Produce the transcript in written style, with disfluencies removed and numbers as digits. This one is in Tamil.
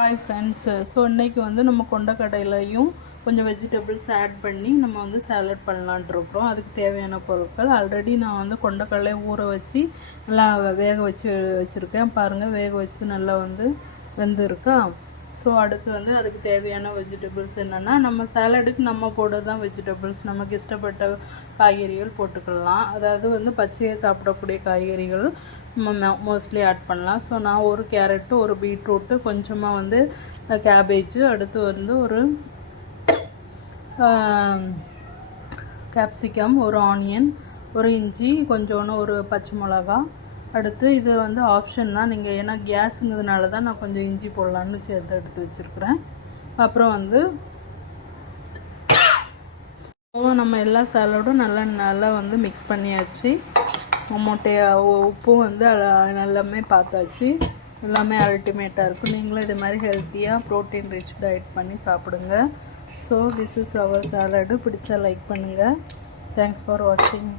Hi friends. ஸோ இன்றைக்கி வந்து நம்ம கொண்டக்கடலையும் கொஞ்சம் வெஜிடபிள்ஸ் ஆட் பண்ணி நம்ம வந்து சாலட் பண்ணலான்ட்டு இருக்கிறோம். அதுக்கு தேவையான பொருட்கள் ஆல்ரெடி நான் வந்து கொண்டக்கடலையை ஊற வச்சு நல்லா வேக வச்சுருக்கேன். பாருங்கள், வேக வச்சு நல்லா வந்து வெந்திருக்கா. ஸோ அடுத்து வந்து அதுக்கு தேவையான வெஜிடபிள்ஸ் என்னென்னா, நம்ம சாலடுக்கு நம்ம போடுறது தான் வெஜிடபிள்ஸ். நமக்கு இஷ்டப்பட்ட காய்கறிகள் போட்டுக்கலாம். அதாவது வந்து பச்சையை சாப்பிடக்கூடிய காய்கறிகள் நம்ம மோஸ்ட்லி ஆட் பண்ணலாம். ஸோ நான் ஒரு கேரட்டு, ஒரு பீட்ரூட்டு, கொஞ்சமாக வந்து கேபேஜு, அடுத்து வந்து ஒரு கேப்சிகம், ஒரு ஆனியன், ஒரு இஞ்சி, கொஞ்சோன்னு ஒரு பச்சை மிளகா. அடுத்து இது வந்து ஆப்ஷன் தான், நீங்கள் ஏன்னா கேஸுங்கிறதுனால தான் நான் கொஞ்சம் இஞ்சி போடலான்னு சேர்த்து எடுத்து வச்சுருக்குறேன். அப்புறம் வந்து நம்ம எல்லா சாலடும் நல்லா வந்து மிக்ஸ் பண்ணியாச்சு. உப்பும் வந்து எல்லாமே பார்த்தாச்சு. எல்லாமே அல்டிமேட்டாக இருக்கும். நீங்களும் இது மாதிரி ஹெல்த்தியாக ப்ரோட்டீன் ரிச் டயட் பண்ணி சாப்பிடுங்க. So this is our salad. பிடிச்சா லைக் பண்ணுங்கள். தேங்க்ஸ் ஃபார் வாட்சிங்.